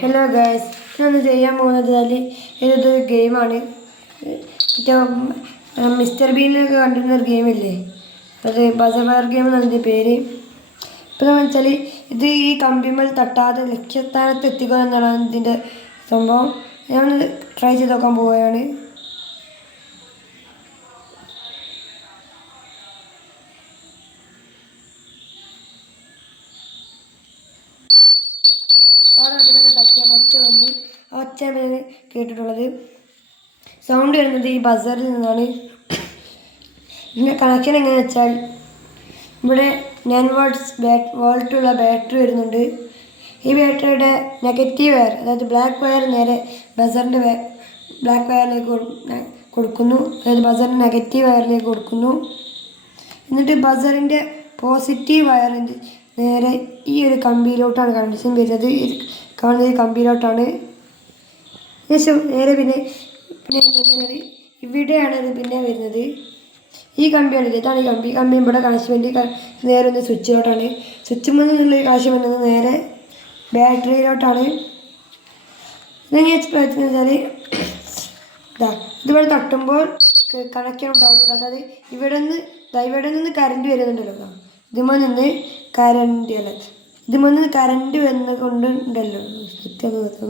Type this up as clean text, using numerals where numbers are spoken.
Hello guys, ഞാനൊന്ന് ചെയ്യാൻ പോകുന്നത് ഇതൊരു ഗെയിമാണ്. മറ്റേ മിസ്റ്റർ ബീനിലൊക്കെ കണ്ടിരുന്നൊരു ഗെയിമില്ലേ, അത് ബസർ ഫയർ ഗെയിം എന്നാണ് പേര്. ഇപ്പോൾ എന്ന് വെച്ചാൽ ഇത് ഈ കമ്പിമ്മൽ തട്ടാതെ ലക്ഷ്യസ്ഥാനത്ത് എത്തിക്കുക എന്നാണ് ഇതിൻ്റെ സംഭവം. ഞാനൊന്ന് ട്രൈ ചെയ്ത് നോക്കാൻ പോവുകയാണ്. അവിടെ നടുവിൽ തട്ടിയ ഒച്ച വന്നു. ആ ഒച്ചയാണ് കേട്ടിട്ടുള്ളത്. സൗണ്ട് വരുന്നത് ഈ ബസറിൽ നിന്നാണ്. ഇതിൻ്റെ കണക്ഷൻ എങ്ങനെയാണെന്ന് വെച്ചാൽ ഇവിടെ 9 വോൾട്ടുള്ള ബാറ്ററി വരുന്നുണ്ട്. ഈ ബാറ്ററിയുടെ നെഗറ്റീവ് വയർ, അതായത് ബ്ലാക്ക് വയർ നേരെ ബസറിൻ്റെ ബ്ലാക്ക് വയറിലേക്ക് കൊടുക്കുന്നു, അതായത് ബസറിൻ്റെ നെഗറ്റീവ് വയറിലേക്ക് കൊടുക്കുന്നു. എന്നിട്ട് ബസറിൻ്റെ പോസിറ്റീവ് വയറിൻ്റെ നേരെ ഈ ഒരു കമ്പിയിലോട്ടാണ് കണക്ഷൻ വരുന്നത്. കാണുന്നത് ഈ കമ്പിയിലോട്ടാണ്. ശേഷം നേരെ പിന്നെ ഇവിടെയാണ് ഇത് പിന്നെ വരുന്നത്. ഈ കമ്പിയാണ്, ഇതാണ് ഈ കമ്പി ഇവിടെ കണക്ഷൻ വേണ്ടി നേരെ ഒന്ന് സ്വിച്ചിലോട്ടാണ്. സ്വിച്ച് മുന്നിലുള്ള കാശ് വന്നത് നേരെ ബാറ്ററിയിലോട്ടാണ്. ഇതെങ്ങനെ എക്സ്പ്ലെയിൻ വെച്ചാൽ ഇതിവിടെ തട്ടുമ്പോൾ കണക്ഷൻ ഉണ്ടാകുന്നത്, അതായത് ഇവിടെ നിന്ന് കറണ്ട് വരുന്നുണ്ടല്ലോ. ഇതിമ നിന്ന് കറണ്ട് വന്നുകൊണ്ടുണ്ടല്ലോ.